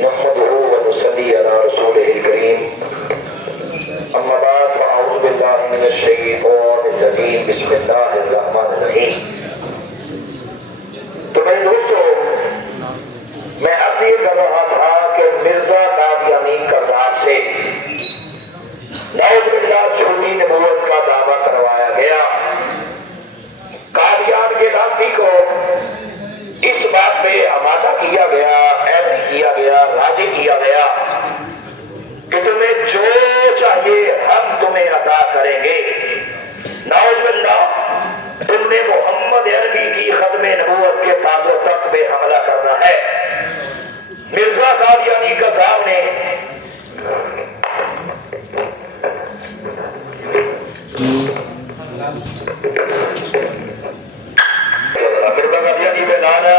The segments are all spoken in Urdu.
نحمده ونصلي على رسوله الكريم اما بعد فاعوذ بالله من الشیطان الرجیم بسم اللہ الرحمن الرحیم۔ تو میرے دوستو، میں عرض یہ کر رہا تھا کہ مرزا قادیانی کذاب سے نعوذ باللہ جھوٹی نبوت کا دعویٰ کروایا گیا۔ قادیان کے لعنتی کو اس بات پہ آمادہ کیا گیا، ایڈی کیا گیا، راضی کیا گیا کہ تمہیں جو چاہیے ہم تمہیں عطا کریں گے۔ نعوذ باللہ، تم نے محمد عربی کی ختم نبوت کے تاج و تخت پہ حملہ کرنا ہے۔ مرزا قادیانی کذاب نے مرزا قادیانی میں لانا،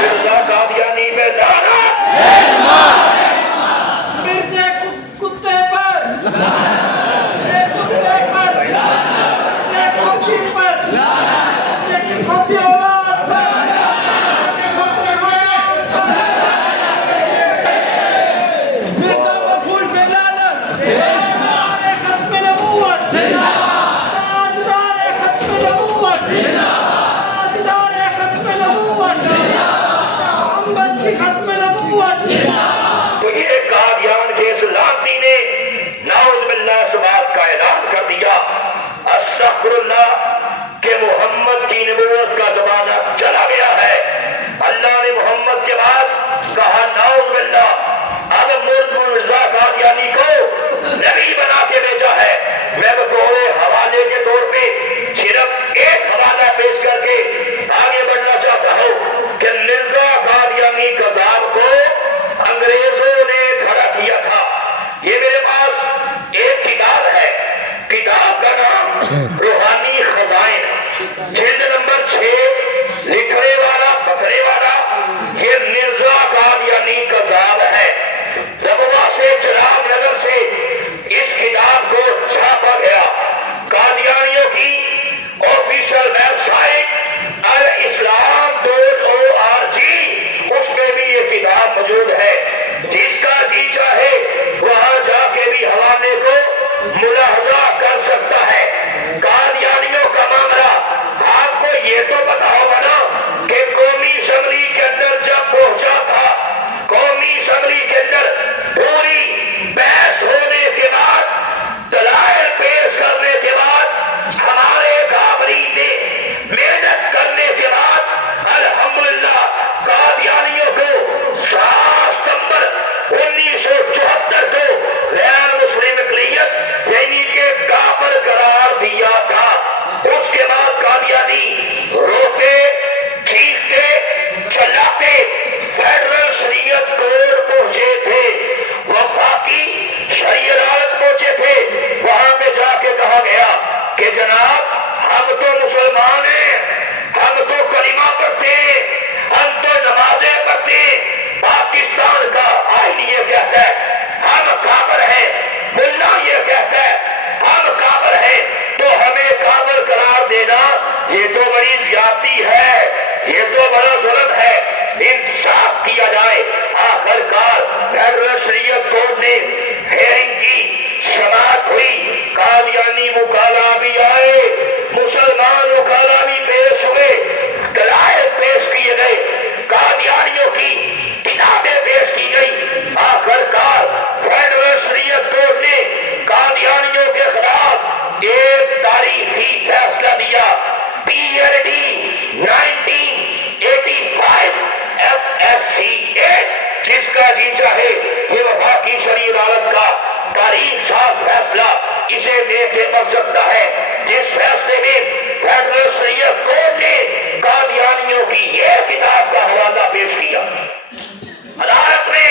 مرزا قادیانی میں لانا، مرزا کتے پر، مرزا کتے پر، مرزا کھوتی پر، مرزا کی کھوتی اولاد پر، مرزا کھوتی اولاد پر، مرزا مفعول فی لعنت، تاجدار ختم نبوت، تاجدار ختم نبوت، تاجدار ختم نبوت، محمد کی ختم نبوت۔ تو یہ قادیان کے اس لعنتی نے نعوذ باللہ اس بات کا اعلان کر دیا، استغفر اللہ، کہ محمد کی نبوت کا زمانہ چلا گیا ہے۔ اللہ نے محمد کے بعد کہا نعوذ باللہ اب مرزا قادیانی کو نبی بنا کے بھیجا ہے۔ میں بطور حوالے کے طور پہ صرف ایک حوالہ پیش کر کے آگے بڑھنا چاہتا ہوں کہ مرزا قادیانی کذاب کو انگریزوں نے کھڑا کیا تھا۔ یہ میرے پاس ایک کتاب ہے، کتاب کا نام روحانی خزائن، جلد نمبر 6، لکھنے والا بکرے والا یہ مرزا قادیانی کذاب ہے۔ ربوہ سے چراغ نگر سے اس کتاب کو چھاپا گیا۔ قادیانیوں کی آفیشل ویب سائٹ الاسلام.org، اس میں بھی یہ کتاب موجود ہے۔ جس کا جی چاہے وہاں جا کے بھی حوالے کو ملاحظہ کر سکتا ہے۔ قادیانیوں کا معاملہ آپ کو یہ تو پتا ہوگا نا کہ قومی اسمبلی کے اندر جب پہنچا تھا، قومی اسمبلی کے اندر پوری بحث ہونے کے بعد، دلائل پیش کرنے کے بعد، ہمارے کابرین نے محنت کرنے کے بعد الحمدللہ قادیانیوں کو 7 ستمبر 1974 کو غیر مسلم اقلیت یعنی کہ کافر قرار دیا تھا۔ اس کے بعد قادیانی روتے، چیختے، چلاتے فیڈرل شریعت کورٹ پہنچے تھے، وفاقی شرعی عدالت پہنچے تھے۔ وہاں میں جا کے کہا گیا کہ جناب ہم تو مسلمان ہیں، ہم تو کلمہ پڑھتے ہیں، ہم تو نمازیں پڑھتے ہیں، پاکستان کا آئین یہ کہتا ہے ہم کافر ہیں، ملا یہ کہتا ہے ہم کافر ہیں، تو ہمیں کافر قرار دینا یہ تو بڑی زیادتی ہے، یہ تو بڑا ظلم ہے، انصاف کیا جائے۔ آخرکار فیڈرل شریعت کورٹ نے ہیئرنگ کی، سماعت ہوئی، قادیانی وکلا بھی آئے، مسلمان وکلا بھی پیش ہوئے، دلائل پیش کیے گئے، قادیانیوں کی کتابیں پیش کی گئی۔ آخرکار فیڈرل شریعت کورٹ نے قادیانیوں کے خلاف ایک تاریخی فیصلہ دیا، PLD 1985 FSC 8، جس کا جی چاہے یہ وفاقی شرعی عدالت کا تاریخ ساز فیصلہ اسے لے کے پڑھ سکتا ہے، جس فیصلے میں فیڈرل شریعت کورٹ نے قادیانیوں کی یہ کتاب کا حوالہ پیش کیا۔ عدالت نے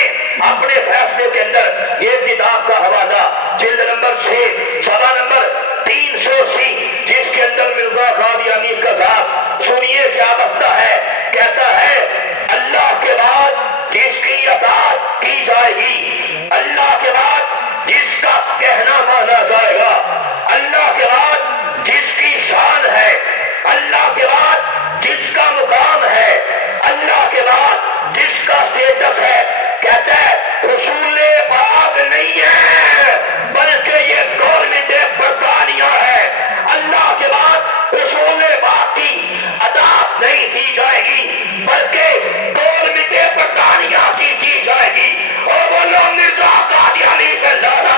اپنے فیصلے کے اندر یہ کتاب کا حوالہ جلد نمبر 6، صفحہ نمبر 380، جس کے اندر مرزا قادیانی کذاب سنیے کیا بتاتا ہے۔ کہتا ہے اللہ کے بعد جس کی اطاعت کی جائے گی، اللہ کے بعد جس کا کہنا مانا جائے گا، اللہ کے بعد جس کی شان ہے، اللہ کے بعد جس کا مقام ہے، اللہ کے بعد جس کا اسٹیٹس ہے، نہیں کی جائے گی بلکہ دور مٹے برطانیہ کی جائے گی اور بولو مرزا قادیانی پہ لانا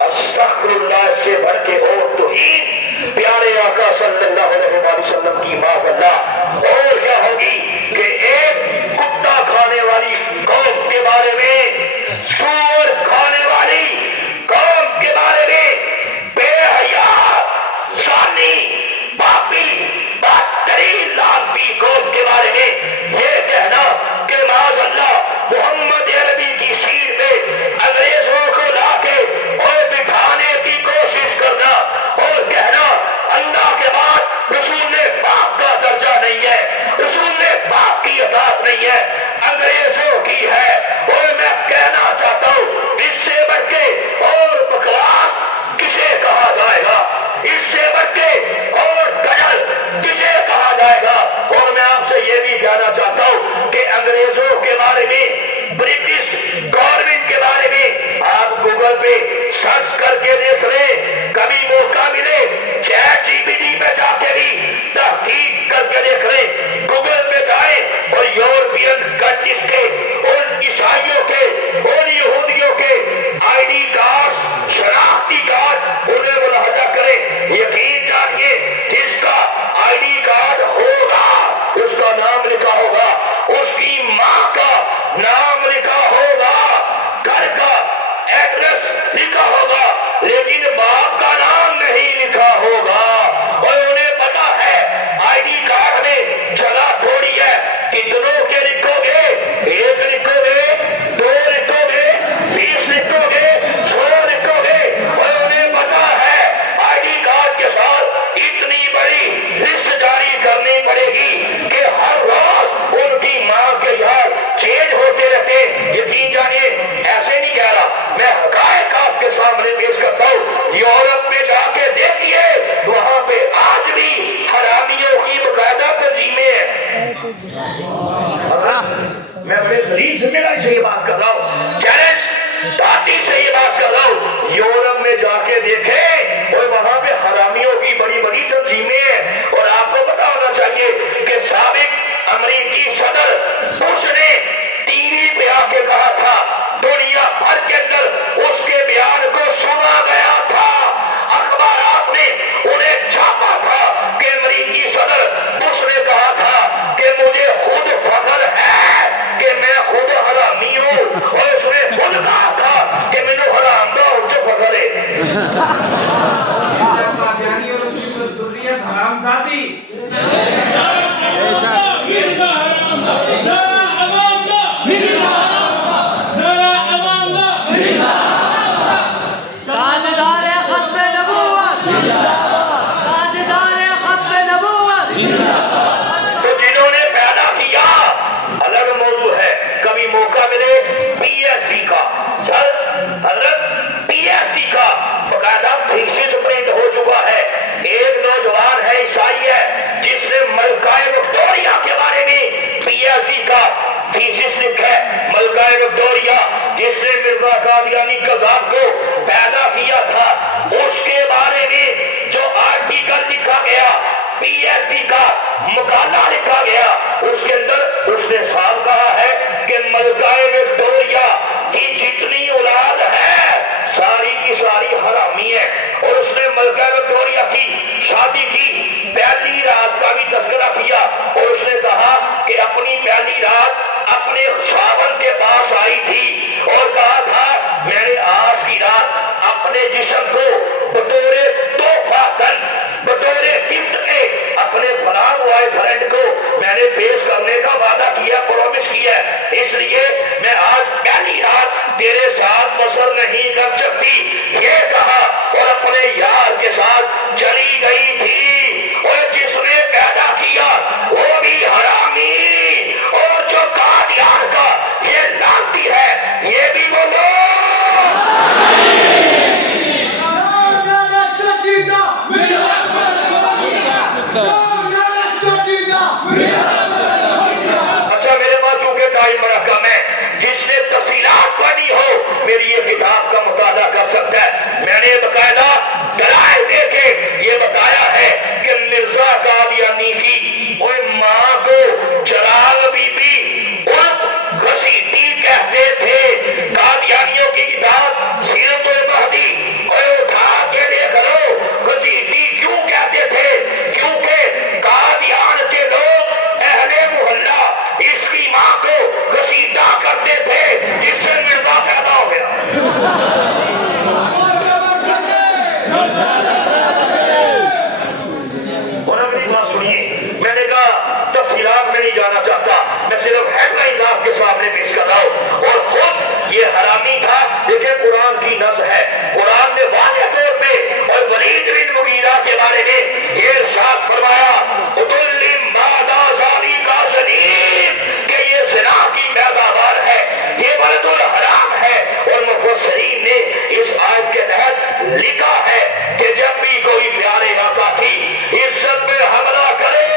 استغفر اللہ سے بڑھ کے اور توہین پیارے آقا صلی اللہ علیہ وسلم کی معاذ اللہ اور کیا ہوگی کہ ایک کتا کھانے والی قوم کے بارے میں سور کھانے والی قوم کے بارے میں بے حیا زانی پاپی بدترین لعنتی قوم کے بارے میں یہ کہنا کہ معاذ اللہ محمد عربی کی سیر پہ انگریزوں کو لا کے اور بٹھانے کی کوشش کرنا اور کہنا اللہ کے بعد رسول پاک کا درجہ نہیں ہے رسول پاک کی اطاعت نہیں ہے انگریزوں کی ہے اور میں کہنا چاہتا ہوں اس سے بڑھ کے اور بکواس کسے کہا جائے گا اس سے بڑھ کے اور دجل کسے کہا جائے گا اور میں آپ سے یہ بھی کہنا چاہتا ہوں کہ انگریزوں کے بارے میں برٹش گورنمنٹ کے بارے میں آپ گوگل پہ سرچ کر کے دیکھ لیں کبھی موقع ملے چیٹ جی پی ٹی پہ جا کے بھی تحقیق کر کے دیکھ لیں گوگل پہ جائیں اور یورپین کنٹریز کے ان عیسائیوں کے اور یہودیوں کے آئی ڈی کارڈ شناختی کارڈ انہیں ملاحظہ کریں یقین جانیے جس کا آئی ڈی کارڈ ہوگا اس کا نام لکھا ہوگا اس کی ماں کا نام لکھا ہوگا گھر کا ایڈریس لکھا ہوگا لیکن باپ کا نام نہیں لکھا ہوگا اور انہیں پتا ہے آئی ڈی کارڈ میں جگہ تھوڑی ہے کتنوں کے لکھو گے ایک لکھو گے دو لکھو گے 20 لکھو گے 100 لکھو گے اور انہیں پتا ہے آئی ڈی کارڈ کے ساتھ اتنی بڑی لسٹ جاری کرنی پڑے گی کہ ہر روز ان کی ماں کے یاد چینج ہوتے رہتے یقین جانیے ایسے نہیں کہہ رہا میں حقائق آپ کے سامنے پیش کرتا ہوں یورپ میں جا کے دیکھیے وہاں پہ آج بھی حرامیوں کی باقاعدہ تنظیمیں ہیں میں بڑے غریب ذمہ داری سے یہ بات کر رہا ہوں چیلنج داتی سے یہ بات کر رہا ہوں یورپ میں جا کے دیکھیں اور وہاں پہ حرامیوں کی بڑی بڑی تنظیمیں ہیں اور آپ کو پتا ہونا چاہیے کہ سابق امریکی صدر بش نے ٹی وی پہ آ کے کہا تھا دنیا بھر کے اندر اس کے بیان کو سنا گیا تھا اخبارات نے انہیں چھاپا تھا کہ امریکی صدر بش نے کہا تھا کہ مجھے خود فخر ہے کہ میں خود حرامی ہوں اور اس نے خود کہا تھا کہ مجھے حرام کا مجھے فخر ہے قادیانی اور اس کی ذریت حرام ذاتی موقع ملے پی ایس سی کا چل حضرت پی ایس سی کا باقاعدہ تھیسس پرنٹ ہو چکا ہے ایک نوجوان ہے عیسائی ہے جس نے ملکہ وکٹوریہ کے بارے میں پی ایس سی کا تھیسس لکھا ہے ملکہ وکٹوریہ جس نے مرزا قادیانی قذاب کو پیدا کیا تھا اس کے بارے میں جو آرٹیکل لکھا گیا پی ایس سی کا مقالہ لکھا گیا اس کے اندر اس نے صاف کہا ہے کہ ملکہ وکٹوریہ کی جتنی اولاد ہے ساری کی ساری حرامی ہے اور اس نے ملکہ وکٹوریہ کی شادی کی پہلی رات کا بھی تذکرہ کیا اور اس نے کہا کہ اپنی پہلی رات اپنے خاوند کے پاس آئی تھی اور کہا تھا میں نے آج کی رات اپنے جسم کو بطور تحفہ بطور گفٹ کے اپنے فلاں بوائے فرینڈ کو میں نے پیش کرنے کا وعدہ کیا پرومس کیا اس لیے میں آج پہلی رات تیرے ساتھ بسر نہیں کر سکتی یہ کہا اور اپنے یار کے ساتھ چلی گئی تھی اور جس نے پیدا کیا وہ بھی حرامی اور جو قادیان کا یہ لعنتی ہے یہ بھی بولو اچھا میرے ماں چونکہ ٹائم بڑا کم ہے جس نے تفصیلات پڑھی ہو میری یہ کتاب کا مطالعہ کر سکتا ہے میں نے باقاعدہ دلائل دے کے یہ بتایا ہے کہ مرزا قادیانی کی وہ ماں کو چراغ بی بی اور گھسیٹی کہتے تھے. قادیانیوں کی کتاب سیرت المہدی اور اٹھا کے دیکھ لو گھسیٹی کیوں کہتے تھے. کیونکہ قادیان کے لوگ اہل محلہ اس کی ماں کو گھسیٹا کرتے تھے جس سے مرزا پیدا ہو گیا. اور اگلی بات سنیے, میں نے کہا تفصیلات میں نہیں جانا چاہتا, میں صرف ہیڈ لائن آپ کے سامنے پیش کر رہا ہوں. اور خود یہ حرامی تھا. دیکھیں قرآن کی نص ہے, قرآن نے واضح طور پہ اور ولید بن مغیرہ کے بارے میں یہ ارشاد فرمایا کہ یہ زنا کی پیداوار ہے, یہ ولد الحرام ہے. اور مفسرین نے اس آیت کے تحت لکھا ہے کہ جب بھی کوئی پیارے واقع تھی عزت میں حملہ کرے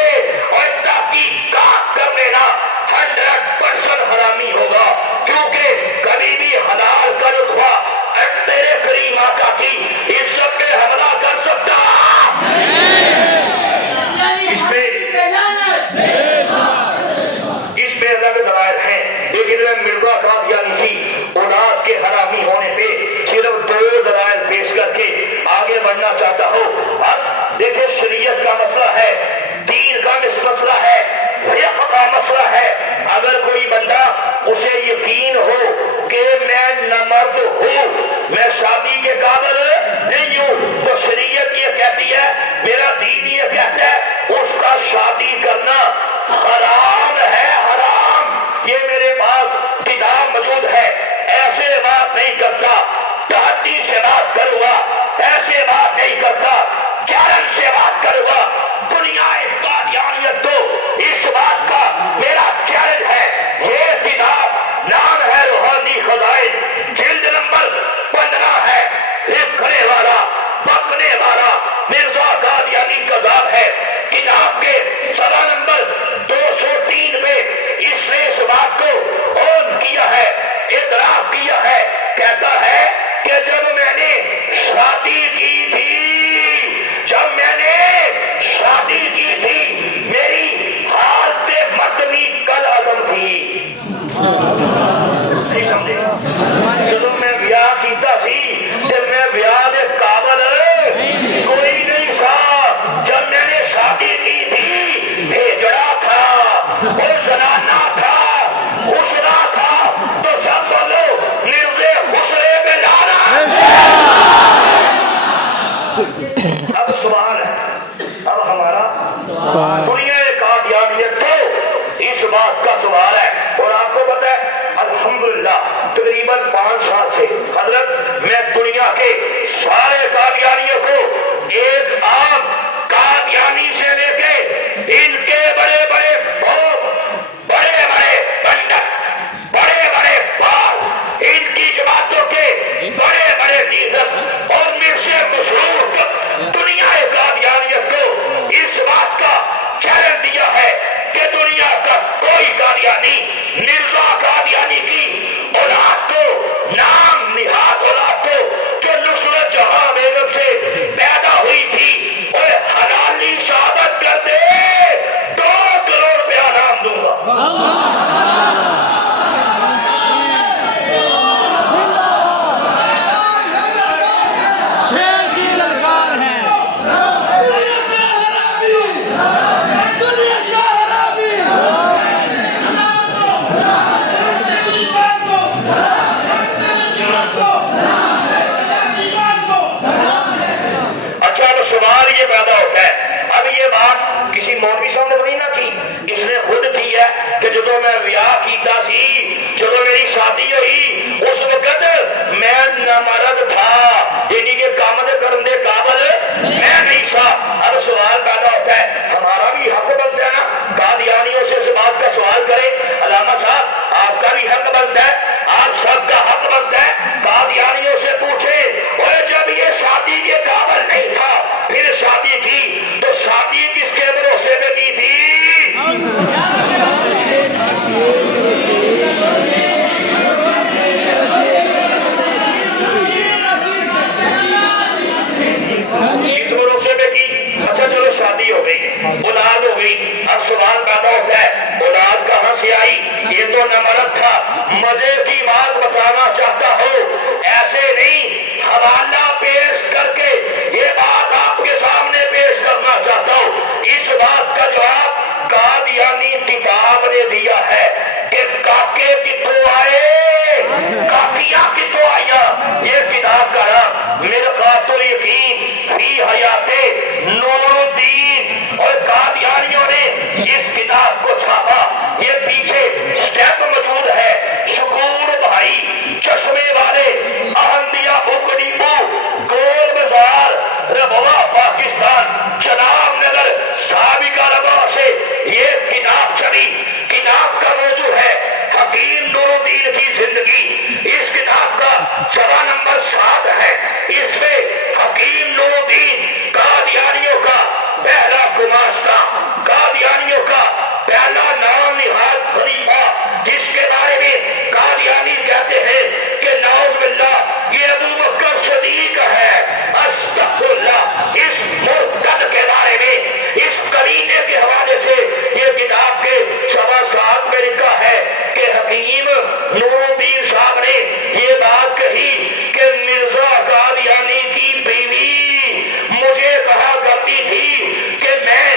اور تحقیقات کر لینا 100% حرامی ہوگا, کیونکہ کبھی بھی حلال کا رتبہ میرے کریم آقا کی عزت میں حملہ کر سکتا. اس پہ الگ دلائل ہیں, لیکن میں مرزا قادیانی کی اولاد کے حرامی ہونے پہ صرف 2 دلائل پیش کر کے آگے بڑھنا چاہتا ہوں. اب دیکھیں شریعت کا مسئلہ ہے, دین کا مسئلہ ہے, فقہ کا مسئلہ ہے. اگر کوئی بندہ اسے یقین ہو کہ میں نامرد ہوں, میں شادی کے قابل نہیں ہوں, تو شریعت یہ کہتی ہے, میرا دین یہ کہتا ہے اس کا شادی کرنا حرام ہے, حرام. یہ میرے پاس کتاب موجود ہے. ایسے بات نہیں کرتا, تحدی سے بات کروں, ایسے بات نہیں کرتا, چیلنج سے بات کروں. دنیا قادیانیت تو اس بات کا میرا چیلنج ہے. یہ کتاب نام ہے روحانی خزائن, جلد نمبر 15 ہے. لکھنے والا پکنے والا مرزا قادیانی کذاب ہے. کتاب کے صفحہ نمبر 203 میں اس نے اس بات کو اون کیا ہے, اعتراف کیا ہے. کہتا ہے کہ جب میں نے شادی کی تھی, جب میں نے شادی کی تھی, میری حالت مدنی کل عدم تھی. نہیں سمجھے؟ جب میں بیاہ کیتا سی, جب میں بیاہ دے قابل کوئی نہیں سا. جب میں نے شادی کی تھی بھیجڑا تھا, وہ زنانہ تھا, خسرا تھا. تو سب بولو مرزے خسرے میں لانا. اب سوال ہے, اب ہمارا دنیا قادیانیت تو اس بات کا سوال ہے. اور آپ کو پتہ ہے الحمدللہ تقریباً 5 سال سے حضرت میں دنیا کے سارے قادیانیوں کو ایک عام قادیانی سے لے کے ان کے بڑے بڑے بھوک, بڑے بڑے بندک, بڑے بڑے بال, ان کی جماعتوں کے بڑے بڑے لیڈر اور مجھ سے مشہور دنیا قادیانیت کو اس بات کا چیلنج دیا ہے کہ دنیا کا کوئی قادیانی مرزا قادیانی کی اولاد کو, نام نہاد اولاد کو جو نصرت جہاں بیگم سے پیدا ہوئی تھی, اور حلالی شہادت کر دے 2 کروڑ روپیہ نام دوں گا. پیدا ہوتا ہے. اب یہ بات کسی مولوی صاحب نے تو نہیں نہ کی, اس نے خود کی ہے کہ جب بات ہے، اولاد کہاں سے آئی؟ یہ تو نمرد تھا۔ مزے کی بات بتانا چاہتا ہوں، ایسے نہیں، حوالہ پیش کر کے یہ بات آپ کے سامنے پیش کرنا چاہتا ہوں۔ اس بات کا جواب قادیانی کتاب نے دیا ہے کہ کاکے کتوں آئے، کاکیاں کتوں آیا۔ یہ کتاب کا نام مرقات الیقین فی حیات نور الدین، اور قادیانیوں نے اس کتاب کو چھاپا۔ یہ پیچھے سٹیپ موجود ہے، شکور بھائی چشمے والے، احمدیہ بک ڈپو، گول بازار، ربوہ پاکستان، چناب نگر، سابقہ ربوہ سے یہ کتاب چلی۔ کتاب کا موضوع ہے حکیم نور الدین کی زندگی۔ اس کتاب کا صفحہ نمبر 7 ہے۔ اس میں حکیم نور الدین قادیانیوں کا پہلا گماشتہ، قادیانیوں کا پہلا نام نہاد خلیفہ، جس کے بارے میں قادیانی کہتے ہیں کہ نعوذ باللہ یہ ابو بکر صدیق ہے، استغفر اللہ۔ اس مرتد کے بارے میں، اس قرینے کے حوالے سے یہ کتاب کے صفحہ 7 میں لکھا ہے کہ حکیم نور الدین صاحب نے یہ بات کہی کہ مرزا قادیانی کی بیوی مجھے کہا کرتی تھی کہ میں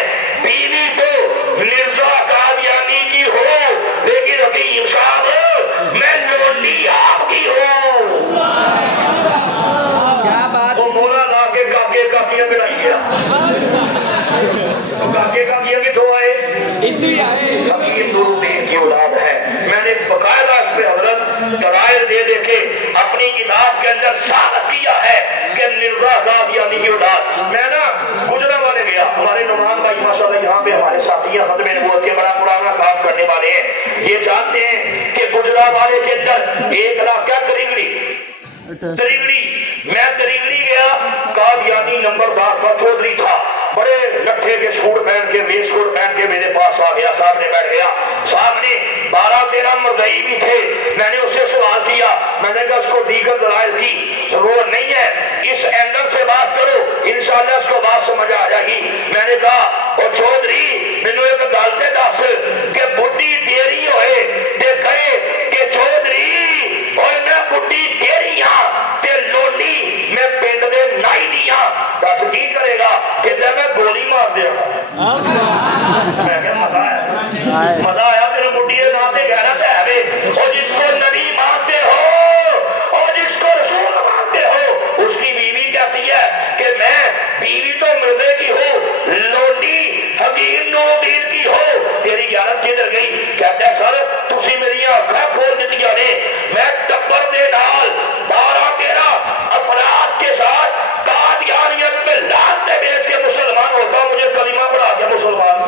بیوی تو مرزا قادیانی کی ہوں، لیکن حکیم صاحب میں لونڈی آپ کی ہوں۔ کیا بات وہ مولا لا کے کاکے کاکیاں بنائی گیا۔ تو کاکے کاکیاں کتوں آئے؟ ادھر آئے۔ حکیم نور الدین کی اولاد ہے۔ میں نے باقاعدہ اس پہ حضرت دلائل دے دے کے اپنی کتاب کے اندر ثابت کیا ہے کہ مرزا قادیانی کی اولاد۔ میں نا گجرانوالے گیا، ہمارے نعمان بھائی ماشاءاللہ یہاں پہ ہمارے ساتھی ہیں، ختم نبوت کے بڑا پرانا کام کرنے والے ہیں، یہ جانتے ہیں کہ گجرانوالے کے اندر ایک علاقہ ترنگڑی، میں ترنگڑی گیا، قادیانی نمبردار تھا، چودھری تھا، بڑے لٹھے کے سوٹ پہن کے، ویس کوٹ پہن کے میرے پاس آ گیا، سامنے بیٹھ گیا۔ سامنے 12-13 مرزائی بھی تھے۔ میں نے اس سے سوال کیا، میں نے کہا اس کو دیگر دلائل کی ضرورت نہیں ہے، اس اینگل سے بات کرو، انشاءاللہ اس کو بات سمجھ آ جائے گی۔ میں نے کہا او چودھری مینوں ایک گل تے دس کہ بڈھی تیری ہوئے تے کہے کہ چودھری اوے میں بڈھی تیری ہاں تے لونڈی میں پنڈ دے نائی دی ہاں، دس کی کرے گا؟ کہتا ہے میں گولی مار دیا۔ میں کہا مزہ آیا، مزہ آیا، تیرے بڈھی کے نام تے غیرت ہے وے، اور جس کو نبی مانتے ہو اور جس کو رسول مانتے ہو، اس کی بیوی کہتی ہے کہ میں بیوی تو مرزے کی ہوں، لونڈی حکیم نور الدین کی ہو، تیری غیرت کدھر گئی؟ کہتا ہے سر تسی میری آنکھاں کھول دتیاں نے، میں ٹبر دے نال 12-13 افراد کے ساتھ قادیانیت میں لعنت بیچ کے مسلمان ہوتا ہوں، مجھے کلمہ پڑھا کے مسلمان۔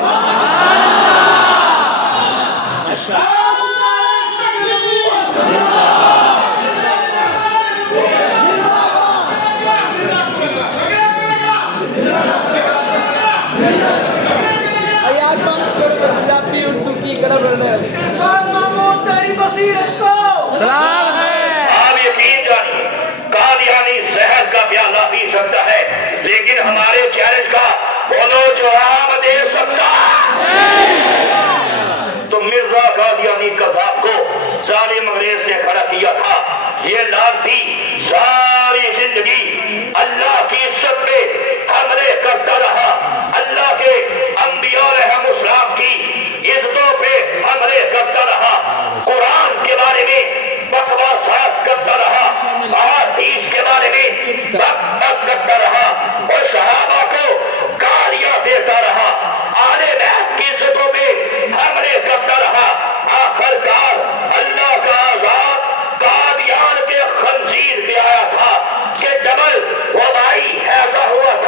سلام ہے۔ آپ یقین جانیے قادیانی زہر کا پیالہ پی سکتا ہے، لیکن ہمارے چیلنج کا بولو جواب دے سکتا تو مرزا قادیانی قذاب کو ظالم انگریز نے کھڑا کیا تھا۔ یہ لعنتی ساری زندگی اللہ کی عزت پہ حملے کرتا رہا، اللہ کے انبیاء علیہم السلام کی عزتوں پہ حملے کرتا رہا، قرآن کے بارے میں بکواسات کرتا رہا، احادیث کے بارے میں بک کرتا رہا، اور صحابہ کو گالیاں دیتا رہا، اہل بیت کی عزتوں پہ حملے کرتا رہا۔ آخرکار اللہ کا عذاب قادیان کے خنزیر پہ آیا تھا کہ جبل وبائی ایسا ہوا تھا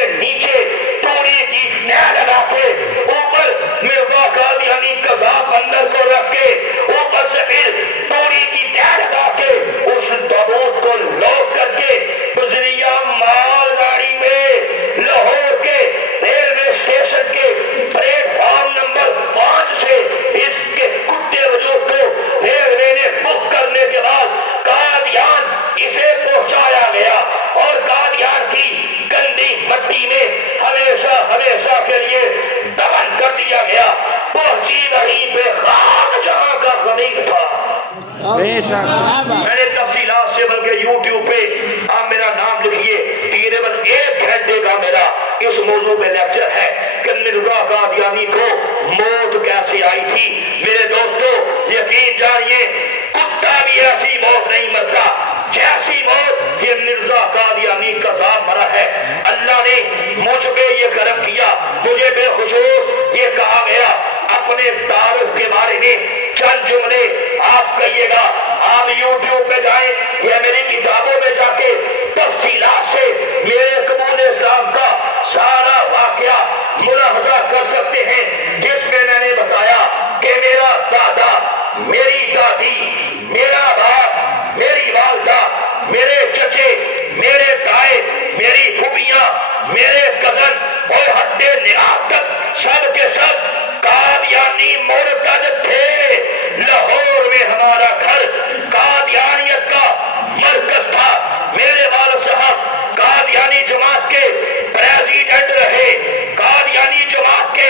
کے نیچے چوڑی کی تہ لگا کے اوپر مرزا قادیانی قذاب اندر کو رکھ کے اوپر سے پھر چوڑی کی تہ لگا کے اس تابوت کو لوک کر کے گزریا مال گاڑی میں لاہور کے ریلوے اسٹیشن کے پلیٹ فارم نمبر 5 سے اس کے کتے وجود کو ریلوے نے بک کرنے کے بعد قادیان اسے پہنچایا گیا اور قادیان کی گندی مٹی میں ہمیشہ ہمیشہ کے لیے دفن کر دیا گیا. پہنچی وہیں پہ خاک جہاں کا خمیر تھا. میں نے تفصیلات سے بلکہ یوٹیوب پہ آپ میرا نام لکھیے تقریباً 1 گھنٹے کا میرا اس موضوع پہ لیکچر ہے کہ مرزا قادیانی کو موت کیسے آئی تھی. میرے دوستو یقین جانیے کتا بھی ایسی موت نہیں مرتا جیسی موت یہ مرزا قادیانی قذاب مرا ہے. اللہ نے مجھ پہ یہ کرم کیا, مجھے بالخصوص یہ کہا گیا اپنے تعارف کے بارے میں چند جملے آپ کہیے گا. آپ یوٹیوب پہ جائیں یا میری کتابوں میں جا کے تفصیلات سے میرے قبول اسلام کا سارا واقعہ ملاحظہ کر سکتے ہیں, جس میں نے بتایا کہ میرا دادا, میری دادی, میرا باپ, میری والدہ, میرے چچے, میرے تائے, میری پھوپھیاں, میرے کزن اور حد نگاہ تک سب کے سب قادیانی مرتد تھے. لاہور میں ہمارا گھر قادیانیت کا مرکز تھا. میرے والد صاحب قادیانی جماعت کے پریزیڈنٹ رہے, قادیانی جماعت کے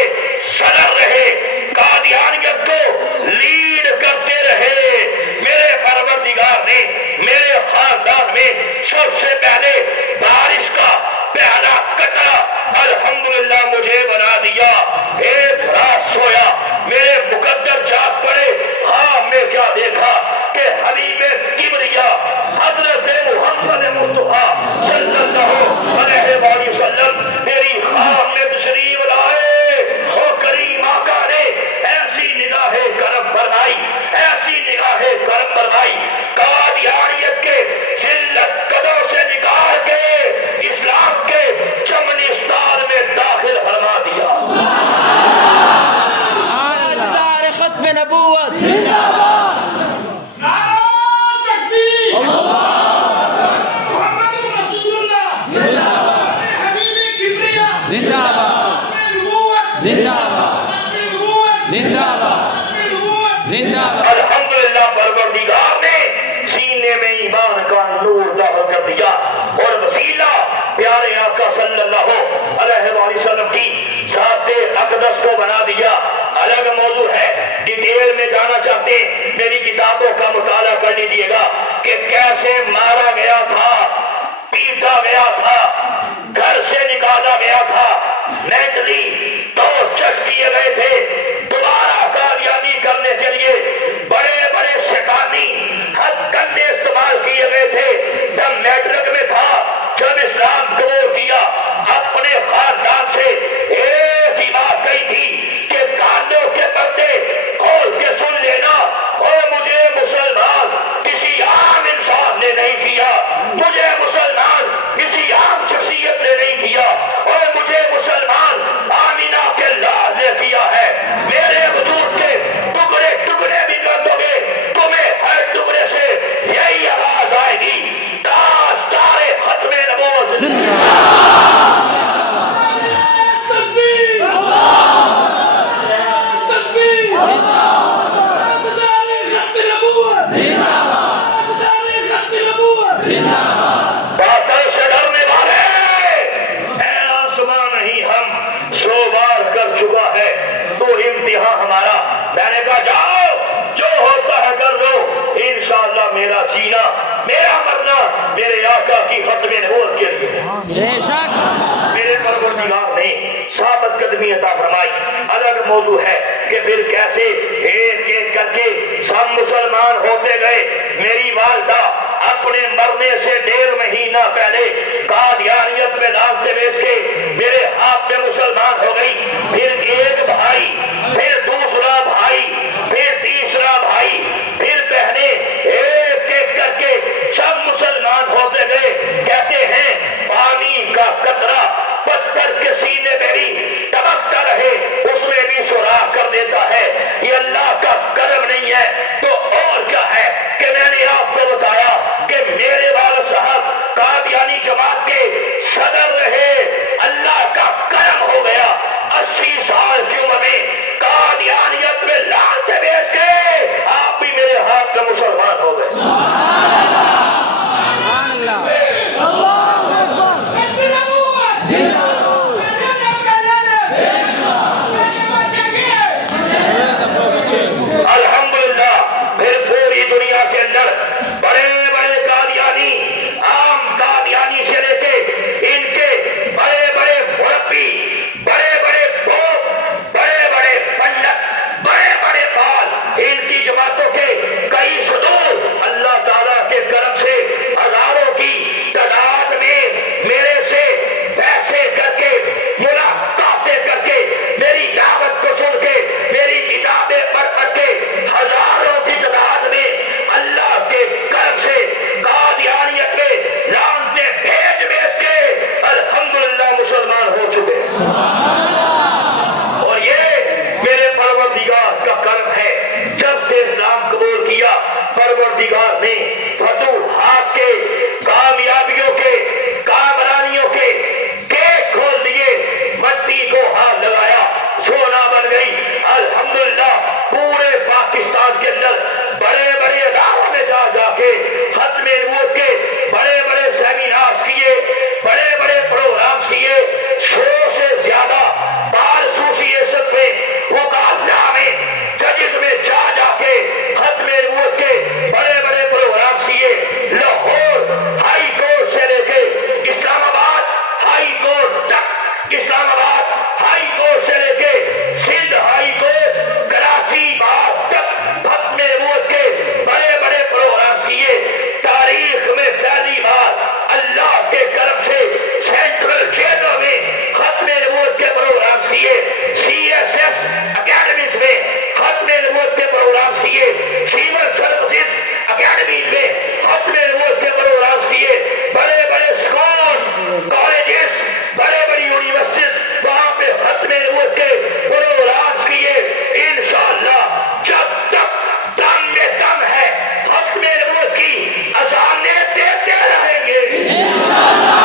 صدر رہے, قادیانیت کو لیڈ کرتے رہے. میرے پروردگار نے میرے خاندان میں سب سے پہلے بارش کا پہلا قطرہ الحمدللہ مجھے بنا دیا. ایک رات سویا, میرے مقدر جاگ پڑے, خواب میں کیا دیکھا کہ حبیب کبریا حضرت محمد مصطفیٰ صلی اللہ علیہ وآلہ وسلم میری خواب میں تشریف لائے. اور کریم آقا نے ایسی نگاہ کرم فرمائی, ایسی نگاہ کرم فرمائی, قادیانیت کے ذلت قدوں سے نکال کے اسلام کے چمنستان میں داخل فرما دیا. تاجدار ختم نبوت الحمدللہ پروردگار نے سینے میں ایمان کا نور داخل کر دیا اور وسیلہ پیارے آقا صلی اللہ علیہ وآلہ وسلم کی ذات اقدس کو بنا دیا. الگ موضوع ہے, ڈیٹیل میں جانا چاہتے ہیں میری کتابوں کا مطالعہ کر لیجیے گا کہ کیسے مارا گیا تھا, پیٹا گیا تھا, گھر سے نکالا گیا تھا, مینٹلی تو چش کیے گئے تھے. دوبارہ قادیانی کرنے کے لیے بڑے بڑے شیطانی ہتھ کنڈے استعمال کیے گئے تھے. جب میٹرک میں تھا, جب اسلام قبول کیا, اپنے خاندان سے ایک ہی بات کہی تھی کہ کانوں کے پردے کھول کے سن لینا, اور مجھے مسلمان کسی عام انسان نے نہیں کیا, مجھے مسلمان کسی عام شخصیت نے نہیں کیا, اور مجھے مسلمان آمینہ کے لال نے کیا ہے. میرے وجود کے ٹکڑے ٹکڑے بھی کر دو گے, تمہیں ہر ٹکڑے سے یہی آواز آئے گی, تاجدار ختم نبوت. باطل سے ڈرنے والے اے آسمان نہیں ہم 100 بار کر چکا ہے تو امتحان ہمارا. میں نے کہا جاؤ جو ہوتا ہے کر لو, انشاءاللہ میرا جینا میرا مرنا میرے آقا کی ختم نبوت کے لیے. میرے پروردگار نے ثابت قدمی عطا فرمائی. الگ موضوع ہے کہ پھر کیسے ایک ایک کر کے سب مسلمان ہوتے گئے. میری والدہ اپنے مرنے سے 1.5 مہینہ پہلے قادیانیت میں دعوتیں بیچ کے میرے ہاتھ میں مسلمان ہو گئی. پھر ایک بھائی, پھر دوسرا بھائی, پھر تیسرا بھائی, پھر بہنیں, ایک ایک کر کے سب مسلمان ہوتے گئے. کہتے ہیں پانی کا قطرہ اسلام آباد ہائی کورٹ سے لے کے سندھ ہائی کورٹ کراچی بات تک ختم نبوت کے بڑے بڑے پروگرام کیے. تاریخ میں پہلی بار اللہ کے کرم سے سینٹرل جیلوں میں ختم نبوت کے پروگرام کیے. سی ایس ایس اکیڈمیز میں ختم نبوت کے پروگرام کیے. سیول سروسز اکیڈمی میں ختم نبوت کے پروگرام کیے. بڑے بڑے اسکولز کالجز بڑے بڑی یونیورسٹیز وہاں پہ ختم نبوت کے پروگرام کیے. انشاءاللہ جب تک دم میں دم ہے ختم نبوت کی اذانیں دیتے رہیں گے انشاءاللہ.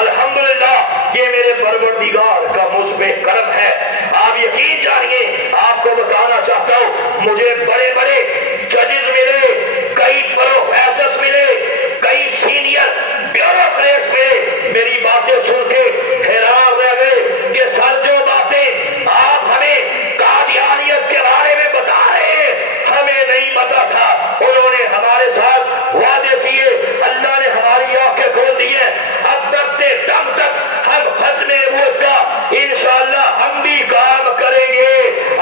الحمدللہ یہ میرے پروردگار کا مجھ پہ کرم ہے. آپ یقین جانیے آپ کو بتانا چاہتا ہوں مجھے بڑے بڑے ججز ملے, کئی پروفیسرز ملے, کئی سینئر بیوروکریٹس ملے. میری باتیں سن کے حیران رہ گئے کہ سر جو باتیں آپ ہمیں قادیانیت کے بارے میں بتا رہے ہیں ہمیں نہیں پتا تھا. انہوں نے ہمارے ساتھ وعدے کیے, اللہ نے ہماری آنکھیں کھول دی ہیں. اب مرتے دم تک ہم ختم نبوت کا انشاءاللہ ہم بھی کام کریں گے.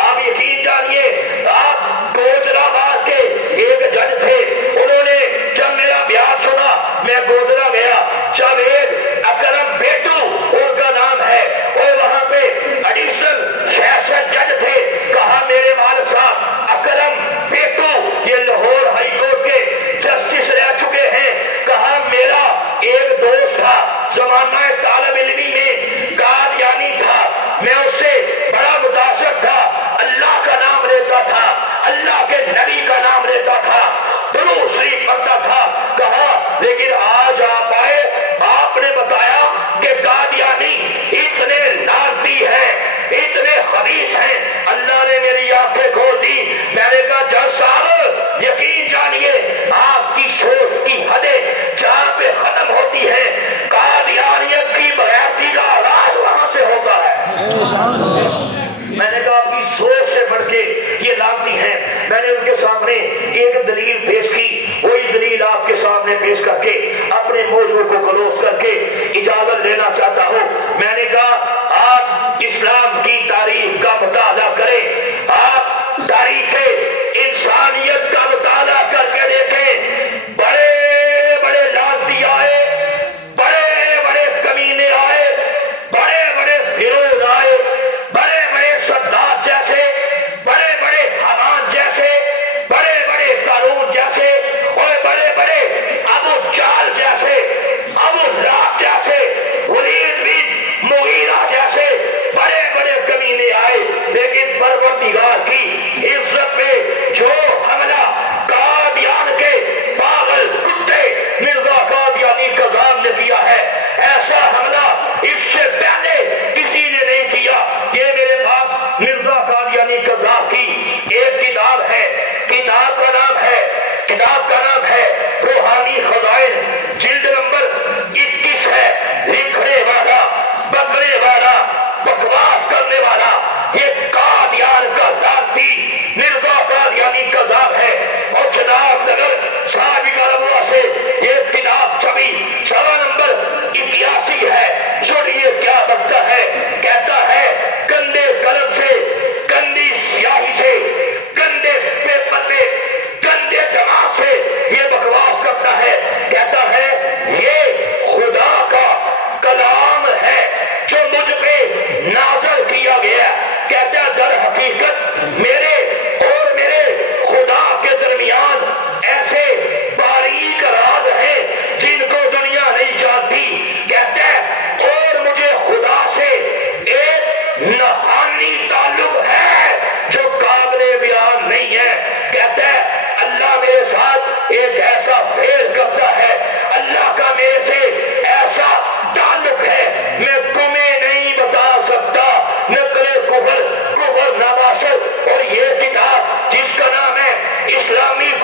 آپ یقین جانیے آپ گوجرا باد کے ایک جج تھے, انہوں نے جب میرا بیان سنا میں گوجرا گیا. جاوید اکرم بیٹو ان کا نام ہے, اور وہاں پہ ایڈیشنل سیشن جج تھے. کہا میرے والد صاحب اکرم بیٹو یہ لاہور ہائی کورٹ کے جسٹس رہ چکے ہیں. کہا میرا ایک دوست تھا زمانہ طالب علمی میں قادیانی تھا, میں اس سے بڑا متاثر تھا, اللہ کا نام لیتا تھا, اللہ کے نبی کا نام لیتا تھا, درود شریف پڑھتا تھا. کہا لیکن آج آپ آئے آپ نے بتایا کہ قادیانی اتنے لعنتی ہیں, اتنے خبیث ہیں. اللہ نے میری آنکھیں کھول دی. میں نے کہا جج صاحب یقین جانیے آپ کی سوچ کی حدیں جہاں پہ ختم ہوتی ہیں قادیانیت کی بغیرتی کا آغاز وہاں سے ہوتا ہے. میں نے کہا آپ کی سوچ سے بڑھ کے یہ لانتی ہیں. میں نے ان کے سامنے ایک دلیل پیش کی, وہی دلیل آپ کے سامنے پیش کر کے اپنے موضوع کو کلوز کر کے اجازت لینا چاہتا ہوں. میں نے کہا آپ اسلام کی تاریخ کا مطالعہ کریں, آپ تاریخ انسانیت کا مطالعہ کر کے دیکھیں. بڑے بڑے لعنتی آئے, بڑے بڑے کمینے آئے, بڑے بڑے فیروز آئے, بڑے بڑے صداد جیسے, بڑے بڑے حمان جیسے, بڑے بڑے قارون جیسے, اور بڑے بڑے ابو جہل جیسے, ابو لہب جیسے, ولید بن مغیرہ جیسے بڑے بڑے کمینے آئے. لیکن پروردگار کی عزت پہ جو حملہ قادیان کے پاگل کتے مرزا قادیانی قذاب نے کیا ہے, ایسا حملہ اس سے پہلے کسی نے نہیں کیا. یہ میرے پاس مرزا قادیانی قذاب کی ایک کتاب ہے, کتاب کا نام ہے روحانی خزائن, جلد نمبر 21 ہے. لکھنے والا, بکنے والا, بکواس کرنے والا یہ قادیان کا لعنتی مرزا قادیانی قذاب ہے. اور جناب نگر صاحب اللہ سے یہ کتاب چھپی, سوا نمبر 81 ہے. سنیے کیا بکتا ہے. کہتا ہے گندے قلم سے, گندی سیاہی سے, گندے پیپر میں, گندے دماغ سے یہ بکواس کرتا ہے. کہتا ہے یہ خدا کا کلام ہے جو مجھ پہ نازل کیا گیا. کہتا ہے در حقیقت میرے اور میرے خدا کے درمیان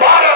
12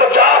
50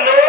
9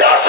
10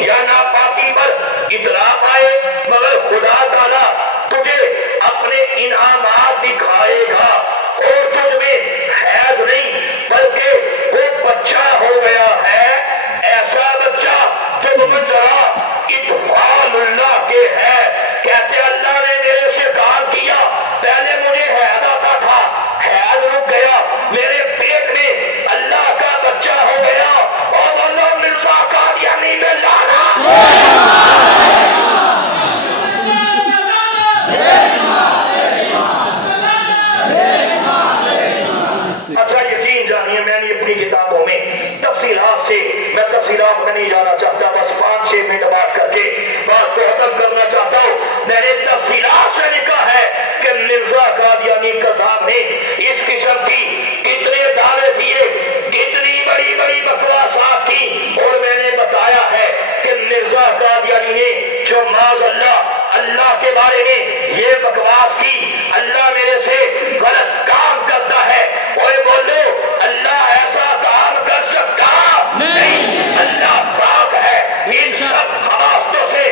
یا ناپاکی پر اطلاع پائے، مگر خدا تعالی تجھے اپنے انعامات دکھائے گا اور تجھ میں حیض نہیں بلکہ وہ بچہ ہو گیا ہے، ایسا بچہ جو مجرا اطفال اللہ کے ہے۔ کہتے اللہ نے میرے سے کام کیا، پہلے مجھے حیض آتا تھا، حیض رک گیا، میرے پیٹ میں اللہ کا بچہ ہو گیا، اور بولو مرزا قادیانی میں لانا۔ اچھا یقین جانیے میں نے اپنی کتابوں میں تفصیلات سے، میں تفصیلات میں نہیں جانا چاہتا، بس 5-6 منٹ بات کر کے بات کو ختم کرنا چاہتا ہوں۔ میں نے تفصیلات سے لکھا ہے کہ مرزا قادیانی قذاب نے اس قسم کی کتنے دعوے کیے، کتنی بڑی بڑی بکواسات کی، اور میں نے بتایا ہے کہ مرزا قادیانی نے جو معاذ اللہ کے بارے میں یہ بکواس کی، اللہ میرے سے غلط کام کرتا ہے، اور بولو اللہ ایسا کام کر سکتا نہیں، اللہ پاک ہے ان سب خواستوں سے،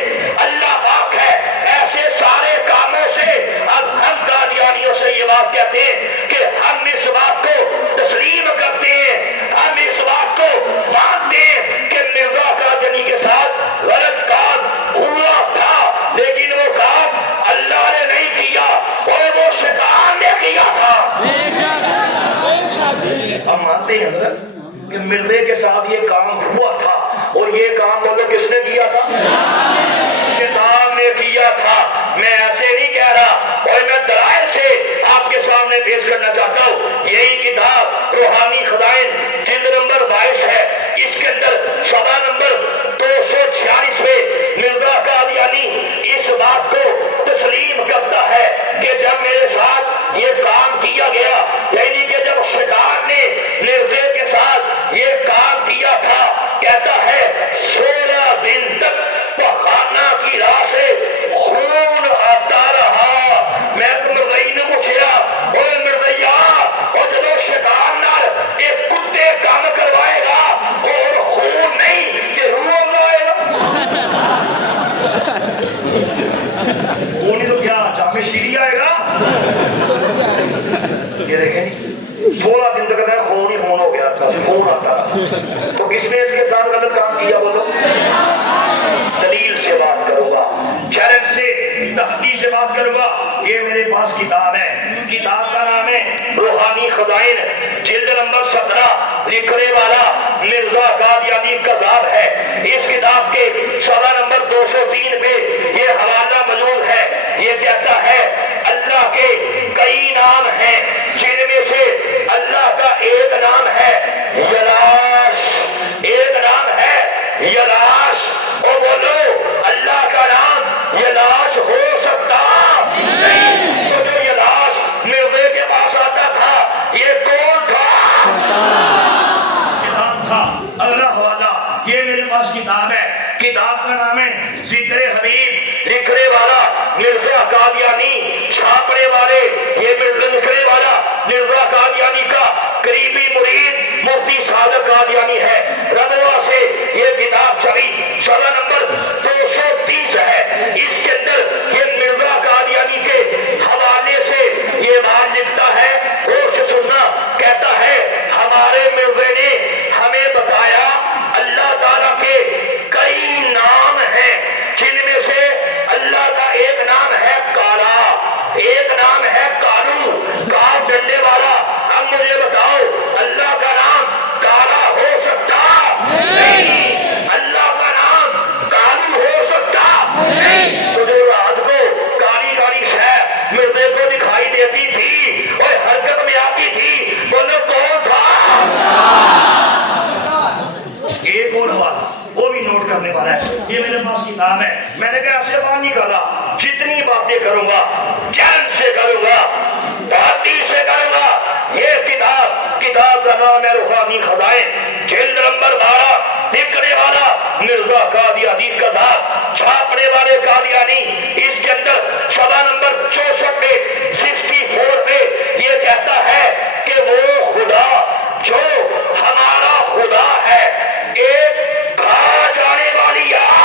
اللہ پاک ہے ایسے سارے کاموں سے۔ اب ہم قادیانیوں سے یہ بات کہتے ہیں کہ ہم اس بات کو تسلیم کرتے ہیں، ہم اس بات کو مانتے ہیں کہ مرزا قادیانی کے ساتھ غلط کام ہوا تھا، لیکن وہ کام اللہ نے نہیں کیا اور وہ شیطان نے کیا تھا۔ ہم مانتے ہیں حضرت کہ مرزے کے ساتھ یہ کام ہوا تھا، اور یہ کام بولو کس نے کیا تھا؟ شیطان نے کیا تھا۔ میں ایسے نہیں کہہ رہا، اور میں دلائل سے آپ کے سامنے پیش کرنا چاہتا ہوں۔ یہی کتاب روحانی خزائن جلد نمبر 22 ہے، اس کے اندر صفحہ نمبر 246 میں مرزا قادیانی اس بات کو تسلیم کرتا ہے کہ جب میرے ساتھ یہ کام کیا گیا، یعنی کہ جب شیطان نے مرزے کے ساتھ یہ کام کیا تھا، کہتا ہے 16 دن تک پخانہ کی راہ سے خون آتا رہا۔ میں مرزائی نے پوچھا، اور مرزیا اور جب شیطان نال ایک کتے کام کروائے گا اور خون نہیں کہ روح آئے گا؟ خون تو کیا جامع شیری آئے گا؟ یہ دیکھیں 16 دن تک کہتا ہے خون ہی خون ہو گیا، خون آتا رہا۔ تو کس نے اس کے ساتھ غلط کام کیا بولو؟ دلیل سے بات کروں گا، چیلنج سے، تحقیق سے بات کروں گا۔ یہ میرے پاس کتاب ہے، کتاب کا نام ہے روحانی خزائن جلد نمبر 17، لکھنے والا مرزا قادیانی قذاب ہے۔ اس کتاب کے صفحہ نمبر 203 پہ یہ حوالہ موجود ہے۔ یہ کہتا ہے اللہ کے کئی نام ہیں، جن میں سے اللہ کا ایک نام ہے یلاش، ایک نام ہے یلاش۔ اور بولو اللہ کا نام یلاش ہو سکتا نہیں؟ تو جو یلاش مرزے کے پاس آتا تھا یہ کون تھا؟ کتاب تھا اللہ حوالہ، یہ میرے پاس کتاب ہے، کتاب کا نام ہے ذکر حبیب، لکھنے والا مرزا قادیانی، چھاپنے والے یہ لکھنے والا مرزا قادیانی کا قریبی مرید مفتی صادق قادیانی ہے۔ رضوہ سے یہ کتاب چھپی، صفحہ نمبر 230 ہے۔ اس کے اندر یہ مرزا قادیانی کے حوالے سے یہ بات لکھتا ہے، اور سے سننا، کہتا ہے ہمارے مرزے نے ہمیں بتایا اللہ تعالیٰ کے کئی نام ہیں، جن میں سے اللہ کا ایک نام ہے کالا، ایک نام ہے کالو، کاف ڈنڈے والا۔ اب مجھے بتاؤ اللہ کا نام کالا ہو سکتا نہیں؟ اللہ کا نام کالو ہو سکتا نہیں؟ تو جو رات کو کالی کالی شے مرزے کو دکھائی دیتی تھی اور حرکت میں آتی تھی، بولو کون تھا؟ ایک اور حوالہ وہ بھی نوٹ کرنے والا ہے، یہ میرے پاس کتاب ہے۔ میں نے کہا ایسے بات نہیں کر رہا، جتنی باتیں کروں گا چیلنج سے کروں گا، تحقیق سے کروں گا۔ یہ کتاب کا نام ہے روحانی خزائن جلد نمبر 12، لکھنے والا مرزا قادیانی قذاب، چھاپنے والے قادیانی۔ اس کے اندر صفحہ نمبر 64 پہ 64 پہ یہ کہتا ہے کہ وہ خدا جو ہمارا خدا ہے، ایک کھا جانے والی آگ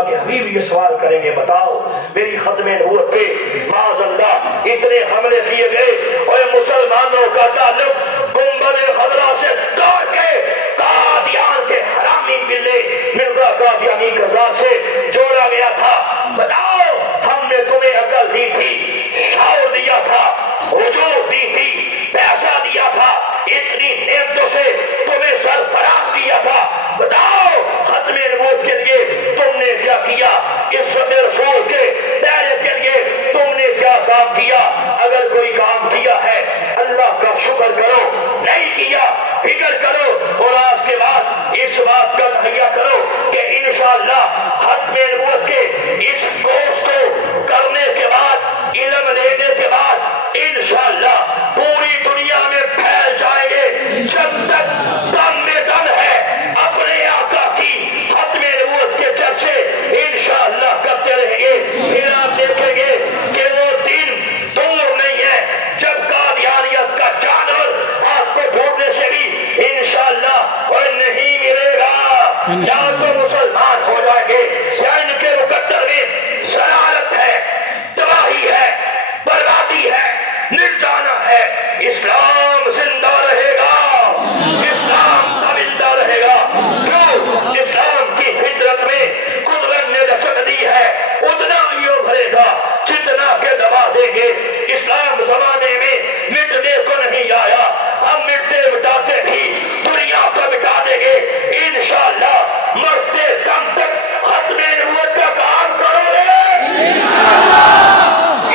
اللہ کے حبیب یہ سوال کریں گے بتاؤ میری ختم نبوت پہ معاذ اللہ اتنے حملے کیے گئے اور مسلمانوں کا تعلق گنبد خضرا سے توڑ کے قادیان کے حرامی بلے مرزا قادیانی قضا سے جوڑا گیا تھا بتاؤ ہم نے تمہیں عقل دی تھی شعور دیا تھا وجود دی تھی پیسہ دیا تھا اتنی نعمتوں سے تمہیں سرفراز کیا تھا بتاؤ ختم نبوت کے لیے تم نے کیا کیا عزت رسول کے پیارے کے لیے تم نے کیا کام کیا اگر کوئی کام کیا ہے اللہ کا شکر کرو نہیں کیا فکر کرو اور آج کے بعد اس بات کا تہیہ کرو کہ انشاءاللہ ختم نبوت کے اس کورس کو کرنے کے بعد علم لینے کے بعد انشاءاللہ پوری دنیا میں پھیل جائیں گے جب تک دم میں دم ہے اپنے آقا کی ختم نبوت کے چرچے انشاءاللہ کرتے رہیں گے پھر آپ دیکھیں گے کہ وہ دن دور نہیں ہے جب قادیانیت کا جانور آپ کو ڈھونڈنے سے بھی انشاءاللہ اور نہیں ملے گا یا تو مسلمان ہو جائیں گے یا ان کے مقدر میں ضلالت ہے تباہی ہے بربادی ہے مٹ جانا ہے اسلام زندہ رہے گا اسلام زندہ رہے گا جو اسلام کی فطرت میں قدرت نے لچک دی ہے اتنا ہی ابھرے گا جتنا کہ دبا دیں گے اسلام زمانے میں مٹنے کو نہیں آیا ہم مٹتے مٹاتے بھی دنیا کو مٹا دیں گے انشاءاللہ مرتے دم تک ختم نبوت کا کام کرو گے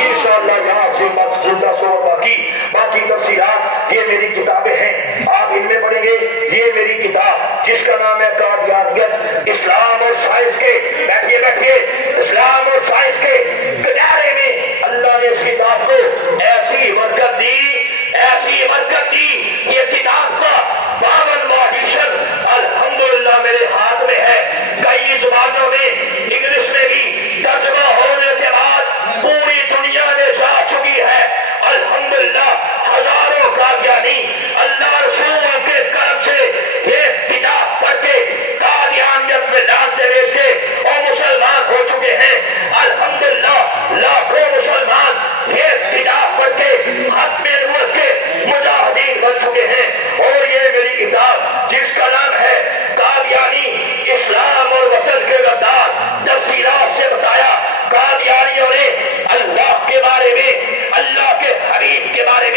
انشاءاللہ یہاں سے زندہ سو باقی تفصیلات یہ میری کتابیں ہیں آپ ان میں پڑھیں گے یہ میری کتاب جس کا نام ہے قادیانیت اسلام اور سائنس کے بیٹھیے اسلام اور سائنس کے کنارے میں اللہ نے اس کتاب کو ایسی برکت دی یہ کتاب کا 52واں ایڈیشن الحمدللہ میرے ہاتھ میں ہے کئی زبانوں میں انگلش میں بھی ترجمہ ہونے کے بعد پوری دنیا میں جا چکی ہے الحمدللہ ہزاروں قادیانی اللہ رسول کے کرم سے یہ کتاب پڑھ کے قادیانیت میں ڈالتے بیچتے اور مسلمان ہو چکے ہیں الحمدللہ لاکھوں مسلمان یہ کتاب پڑھ کے ختم نبوت کے مجاہدین بن چکے ہیں اور یہ میری کتاب جس کا نام ہے قادیانی اسلام اور وطن کے غدار تفصیلات سے بتایا قادیانیوں نے اللہ کے بارے میں اللہ کے حبیب کے بارے میں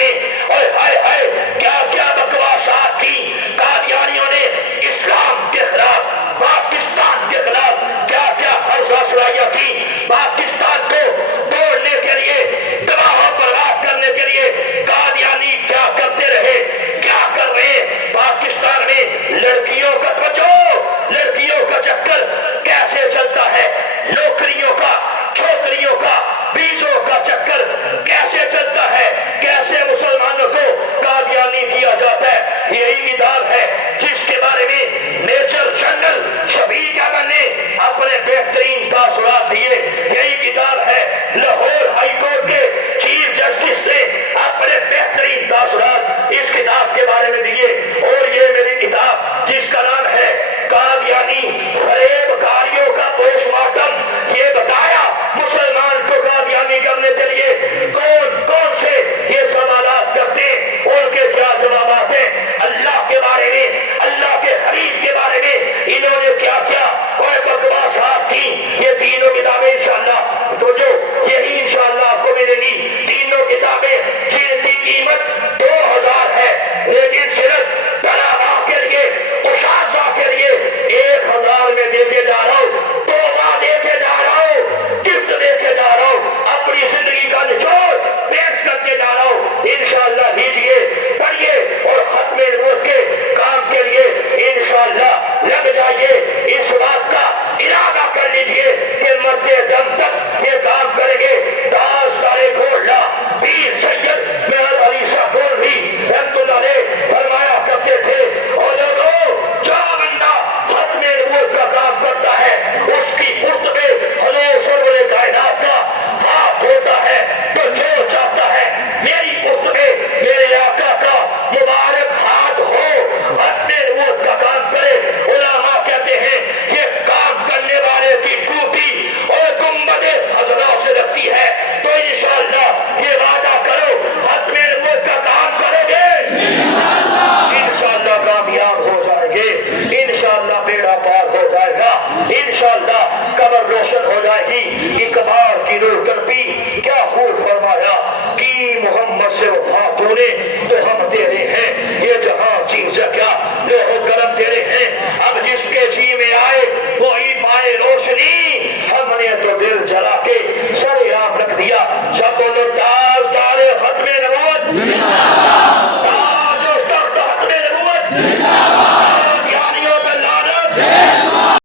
رہی اقبال کی روح تڑپی کیا خوب فرمایا کہ محمد سے وفا تو نے